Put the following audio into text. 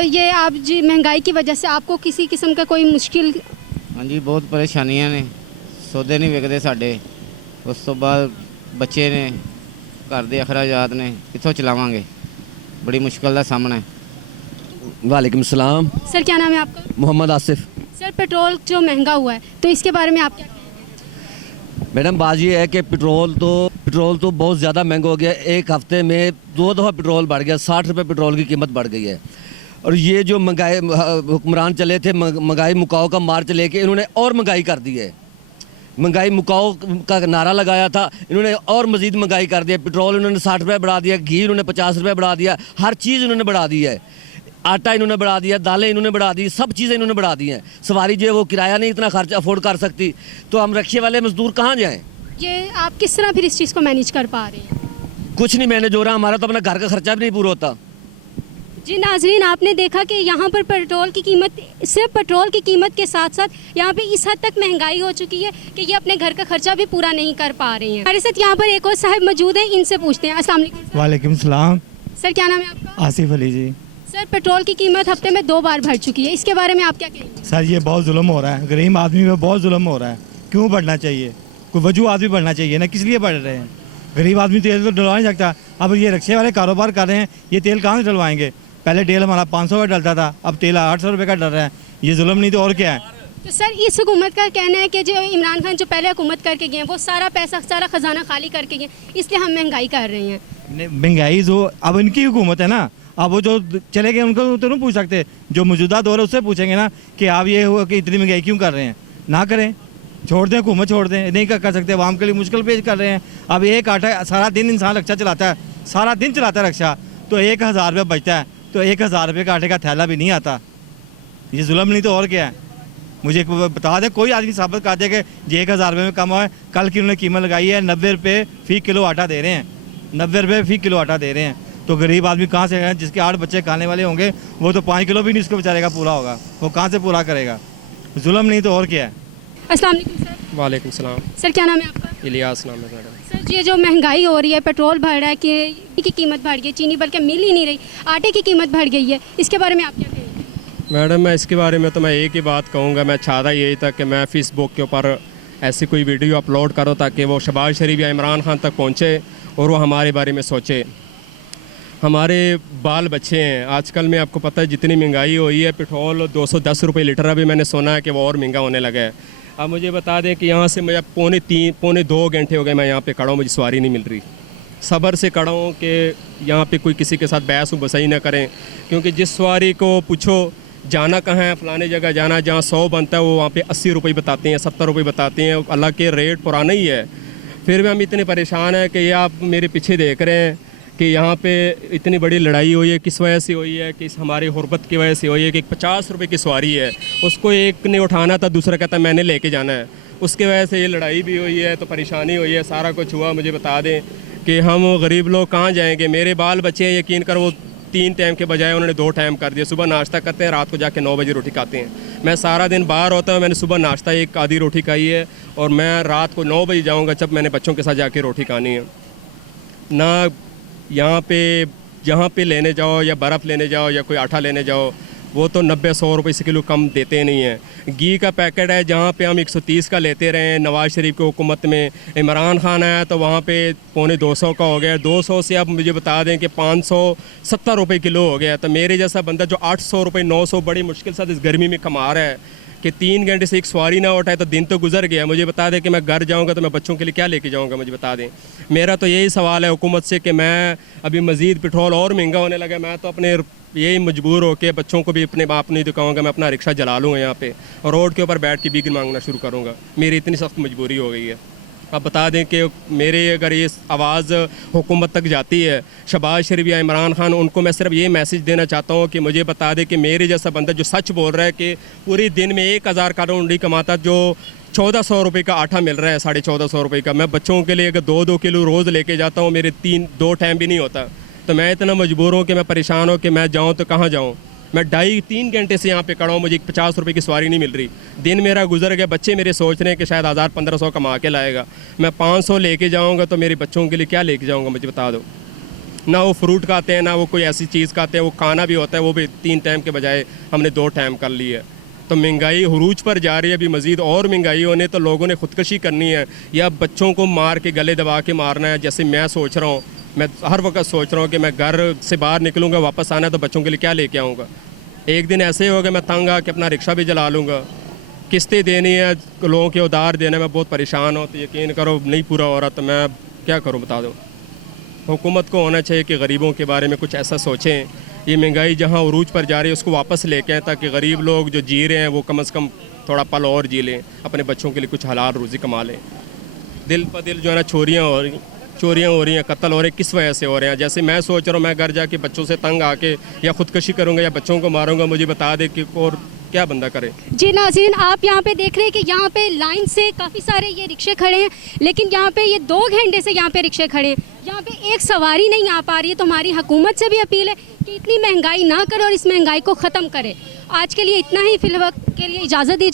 ये आप जी महंगाई की वजह से आपको किसी किस्म का कोई मुश्किल? हाँ जी, बहुत परेशानियां ने। सौदे नहीं विकते साडे, उस तो बाद बच्चे ने, घर के अखराजात ने, कितों चलावांगे? बड़ी मुश्किल का सामना है। वालेकुम सलाम। सर क्या नाम है आपका? मोहम्मद आसिफ। सर पेट्रोल जो महंगा हुआ है तो इसके बारे में आप क्या कहेंगे? मैडम बात ये है कि पेट्रोल तो बहुत ज़्यादा महंगा हो गया। एक हफ्ते में 2 दफ़ा पेट्रोल बढ़ गया। 60 रुपये पेट्रोल की कीमत बढ़ गई है। और ये जो महंगाई हुक्मरान चले थे, महंगाई मुकाओ का मार्च लेके इन्होंने और महंगाई कर दी है। महंगाई मुकाओ का नारा लगाया था, इन्होंने और मज़ीद महंगाई कर दिया। पेट्रोल इन्होंने 60 रुपये बढ़ा दिया, घी इन्होंने 50 रुपये बढ़ा दिया, हर चीज़ इन्होंने बढ़ा दी है। आटा इन्होंने बढ़ा दिया, दालें इन्होंने बढ़ा दी, सब चीज़ें इन्होंने बढ़ा दी हैं। सवारी जो है वो किराया नहीं इतना खर्च अफोर्ड कर सकती, तो हम रक्शे वाले मजदूर कहाँ जाएँ? ये आप किस तरह फिर इस चीज़ को मैनेज कर पा रहे हैं? कुछ नहीं मैनेज हो रहा, हमारा तो अपना घर का खर्चा भी नहीं पूरा होता। जी नाजरीन, आपने देखा कि यहाँ पर पेट्रोल की कीमत, सिर्फ पेट्रोल की कीमत के साथ साथ यहाँ पे इस हद तक महंगाई हो चुकी है कि ये अपने घर का खर्चा भी पूरा नहीं कर पा रहे हैं। हमारे साथ यहाँ पर एक और साहब मौजूद हैं, इनसे पूछते हैं। अस्सलाम वालेकुम। वालेकुम सलाम। सर क्या नाम है आपका? आसिफ अली जी। सर पेट्रोल की कीमत हफ्ते में 2 बार बढ़ चुकी है, इसके बारे में आप क्या कहेंगे? सर ये बहुत जुल्म हो रहा है, गरीब आदमी पे बहुत जुल्म हो रहा है। क्यों बढ़ना चाहिए? कोई वजूहत भी बढ़ना चाहिए ना, किस लिए बढ़ रहे हैं? गरीब आदमी तेल तो डलवा नहीं सकता। अब ये रिक्शे वाले कारोबार कर रहे हैं, ये तेल कहाँ से डलवाएंगे? पहले तेल हमारा 500 का डलता था, अब तेल 800 रुपये का डल रहा है। ये जुल्म नहीं तो और क्या है? तो सर इस हुकूमत का कहना है कि जो इमरान खान जो पहले हुकूमत करके गए वो सारा पैसा, सारा खजाना खाली करके गए, इसलिए हम महंगाई कर रहे हैं। महंगाई जो अब इनकी हुकूमत है ना, अब वो जो चले गए उनको तो नहीं पूछ सकते। जो मौजूदा दौर है उससे पूछेंगे ना कि आप ये हुआ कि इतनी महंगाई क्यों कर रहे हैं? ना करें, छोड़ दें, हुकूमत छोड़ दें। नहीं कर सकते, आवाम के लिए मुश्किल पेश कर रहे हैं। अब एक आटा सारा दिन इंसान रक्षा चलाता है, सारा दिन चलाता है रक्षा, तो 1000 रुपये बचता है, तो 1000 रुपये का आटे का थैला भी नहीं आता। ये जुल्म नहीं तो और क्या है? मुझे बता दें, कोई आदमी साबित कर दे कि ये 1000 रुपये में कम हुआ है। कल की उन्होंने कीमत लगाई है 90 रुपये फ़ी किलो आटा दे रहे हैं, 90 रुपये फ़ी किलो आटा दे रहे हैं। तो गरीब आदमी कहाँ से है? जिसके 8 बच्चे खाने वाले होंगे वो तो 5 किलो भी नहीं उसको बेचारे का पूरा होगा, वो कहाँ से पूरा करेगा? जुल्म नहीं तो और क्या है? अस्सलाम वालेकुम सर। वालेकुम सलाम। सर क्या नाम है आपका? इलियास नाम है मैडम। सर ये जो महंगाई हो रही है, पेट्रोल बढ़ रहा है, कि की कीमत बढ़ गई, चीनी बल्कि मिल ही नहीं रही, आटे की कीमत बढ़ गई है, इसके बारे में आप क्या कहेंगे? मैडम मैं इसके बारे में तो मैं एक ही बात कहूँगा, मैं चाहता यही था कि मैं फेसबुक के ऊपर ऐसी कोई वीडियो अपलोड करूँ ताकि वो शहबाज शरीफ या इमरान खान तक पहुँचे और वो हमारे बारे में सोचे। हमारे बाल बच्चे हैं, आजकल में आपको पता है जितनी महंगाई हुई है, पेट्रोल 210 रुपये लीटर, अभी मैंने सुना है कि वो और महंगा होने लगा है। अब मुझे बता दें कि यहाँ से मुझे पौने 2 घंटे हो गए मैं यहाँ पे खड़ा हूँ, मुझे सवारी नहीं मिल रही। सब्र से खड़ा हूँ कि यहाँ पे कोई किसी के साथ बहस बसाई ना करें, क्योंकि जिस सवारी को पूछो जाना कहाँ है, फ़लाने जगह जाना, जहाँ 100 बनता है वो वहाँ पे 80 रुपये बताते हैं, 70 रुपये बताते हैं। अल्लाह के रेट पुराना ही है, फिर भी हम इतने परेशान हैं कि ये आप मेरे पीछे देख रहे हैं कि यहाँ पे इतनी बड़ी लड़ाई हुई है। किस वजह से हुई है? कि इस हमारी हुर्बत की वजह से हुई है कि 50 रुपये की सवारी है, उसको एक ने उठाना था, दूसरा कहता मैंने लेके जाना है, उसके वजह से ये लड़ाई भी हुई है, तो परेशानी हुई है, सारा कुछ हुआ। मुझे बता दें कि हम गरीब लोग कहाँ जाएंगे? मेरे बाल बच्चे हैं, यकीन कर वो 3 टाइम के बजाय उन्होंने 2 टाइम कर दिया। सुबह नाश्ता करते हैं, रात को जाके 9 बजे रोटी खाते हैं। मैं सारा दिन बाहर होता हूँ, मैंने सुबह नाश्ता एक आधी रोटी खाई है और मैं रात को 9 बजे जाऊँगा जब मैंने बच्चों के साथ जाके रोटी खानी है। ना यहाँ पे जहाँ पे लेने जाओ या बर्फ़ लेने जाओ या कोई आटा लेने जाओ, वो तो 90-100 रुपये से किलो कम देते नहीं हैं। घी का पैकेट है जहाँ पे हम 130 का लेते रहे हैं नवाज़ शरीफ की हुकूमत में, इमरान खान आया तो वहाँ पे पौने 200 का हो गया। 200 से अब मुझे बता दें कि 570 रुपये किलो हो गया। तो मेरे जैसा बंदा जो 800 रुपये 900 बड़ी मुश्किल से इस गर्मी में कमा रहा है कि 3 घंटे से एक सवारी ना उठाए तो दिन तो गुजर गया। मुझे बता दें कि मैं घर जाऊंगा तो मैं बच्चों के लिए क्या लेके जाऊंगा? मुझे बता दें। मेरा तो यही सवाल है हुकूमत से कि मैं अभी मज़ीद पेट्रोल और महंगा होने लगा, मैं तो अपने यही मजबूर हो के बच्चों को भी अपने बाप नहीं दिखाऊंगा, मैं अपना रिक्शा जला लूँगा यहाँ पे और रोड के ऊपर बैठ के भीख मांगना शुरू करूँगा। मेरी इतनी सख्त मजबूरी हो गई है। अब बता दें कि मेरे अगर ये आवाज़ हुकूमत तक जाती है, शहबाज शरीफ या इमरान खान, उनको मैं सिर्फ ये मैसेज देना चाहता हूँ कि मुझे बता दें कि मेरे जैसा बंदा जो सच बोल रहा है कि पूरे दिन में 1000 का उंडी कमाता, जो 1400 रुपये का आटा मिल रहा है, 1450 रुपये का, मैं बच्चों के लिए अगर 2-2 किलो रोज़ लेके जाता हूँ, मेरे 2 टाइम भी नहीं होता। तो मैं इतना मजबूर हूँ कि मैं परेशान हूँ कि मैं जाऊँ तो कहाँ जाऊँ? मैं 2.5-3 घंटे से यहाँ पे खड़ा हूँ, मुझे 50 रुपये की सवारी नहीं मिल रही। दिन मेरा गुजर गया, बच्चे मेरे सोच रहे हैं कि शायद 1000-1500 कमा के लाएगा, मैं 500 लेके जाऊँगा तो मेरे बच्चों के लिए क्या लेके जाऊँगा? मुझे बता दो। ना वो फ्रूट खाते हैं, ना वो कोई ऐसी चीज़ खाते हैं। वो खाना भी होता है, वो भी 3 टाइम के बजाय हमने 2 टाइम कर ली है। तो महंगाई हुरूज पर जा रही है। अभी मज़ीद और महंगाई होने तो लोगों ने ख़ुदकशी करनी है या बच्चों को मार के गले दबा के मारना है। जैसे मैं सोच रहा हूँ, मैं हर वक्त सोच रहा हूँ कि मैं घर से बाहर निकलूँगा, वापस आना है तो बच्चों के लिए क्या लेके आऊँगा। एक दिन ऐसे ही होगा मैं तंग आके अपना रिक्शा भी जला लूँगा, किस्तें देनी है, लोगों के उधार देने में बहुत परेशान हो। तो यकीन करो नहीं पूरा हो रहा तो मैं क्या करूँ बता दो। हुकूमत को होना चाहिए कि गरीबों के बारे में कुछ ऐसा सोचें। ये महंगाई जहाँ उरूज पर जा रही है उसको वापस लेके आएँ ताकि गरीब लोग जो जी रहे हैं वो कम से कम थोड़ा पल और जी लें, अपने बच्चों के लिए कुछ हलाल रोज़ी कमा लें। दिल प दिल जो है ना चोरियाँ हो रही हैं, कत्ल हो रहे हैं। किस वजह से हो रहे हैं? जैसे मैं सोच रहा हूँ मैं घर जाके बच्चों से तंग आके या ख़ुदकशी करूँगा या बच्चों को मारूँगा, मुझे बता दे कि और क्या बंदा करे। जी नाज़रीन, आप यहाँ पे देख रहे हैं कि यहाँ पे लाइन से काफ़ी सारे ये रिक्शे खड़े हैं, लेकिन यहाँ पे ये 2 घंटे से यहाँ पे रिक्शे खड़े हैं, यहाँ पे एक सवारी नहीं आ पा रही है। तो हमारी हुकूमत से भी अपील है कि इतनी महंगाई ना करे और इस महंगाई को ख़त्म करे। आज के लिए इतना ही, फिलहाल के लिए इजाज़त दीजिए।